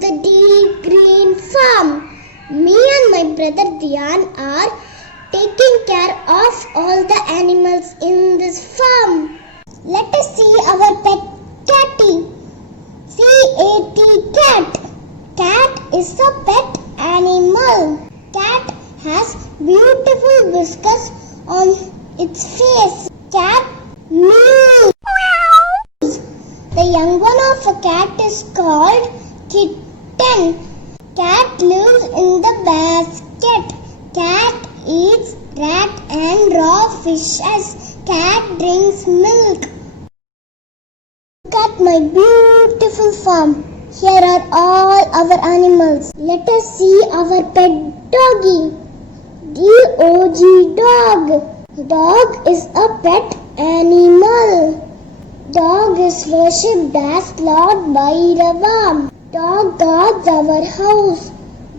the deep green farm. Me and my brother Diyan are taking care of all the animals in this farm. Let us see our pet catty. C-A-T, cat. Cat is a pet animal. Cat has beautiful whiskers on its face. Cat meows. The young one of a cat is called kitten. Cat lives in the basket. Cat eats rat and raw fishes. Cat drinks milk. Look at my beautiful farm. Here are all our animals. Let us see our pet doggy. D-O-G, dog. Dog is a pet animal. Dog is worshipped as Lord Bhairava. Dog guards our house.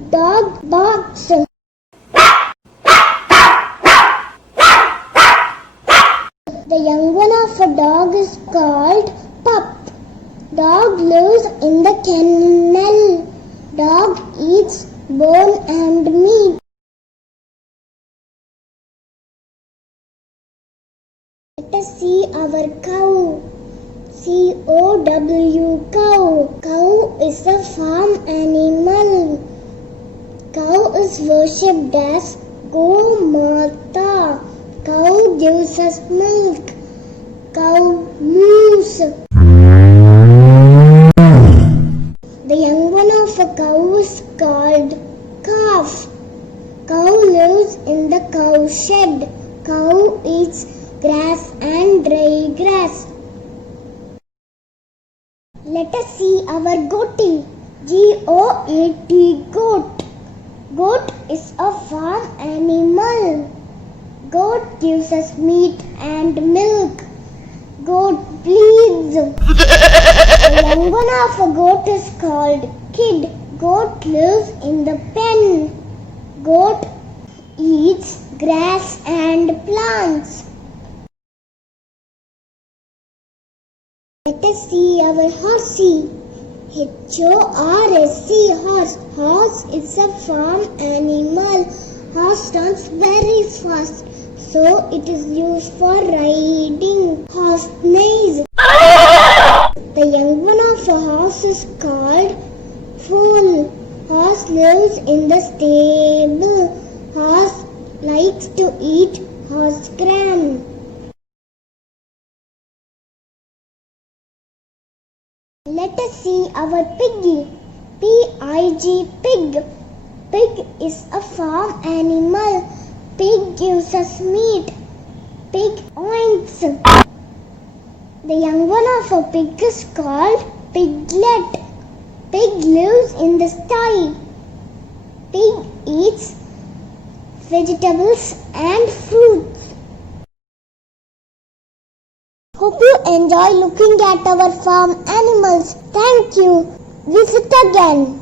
Dog barks. The young one of a dog is called pup. Dog lives in the kennel. Dog eats bone and meat. Let us see our cow. C-O-W, cow. Cow is a farm animal. Cow is worshipped as Go-Mata. Cow gives us milk. Cow moves. The young one of a cow is called calf. Cow lives in the cow shed. Cow eats grass and dry grass. Let us see our goatee. G-O-A-T, goat. Goat is a farm animal. Goat gives us meat and milk. Goat bleeds. The young one of a goat is called kid. Goat lives in the pen. Goat eats grass and plants. Let us see our horsey. H-O-R-S-E, horse. Horse is a farm animal. Horse runs very fast, so it is used for riding. Horse neighs. The young one of a horse is called foal. Horse lives in the stable. Horse likes to eat horse gram. Let us see our piggy. P-I-G, pig. Pig is a farm animal. Pig gives us meat. Pig oinks. The young one of a pig is called piglet. Pig lives in the sty. Pig eats vegetables and fruits. Hope you enjoy looking at our farm animals. Thank you. Visit again.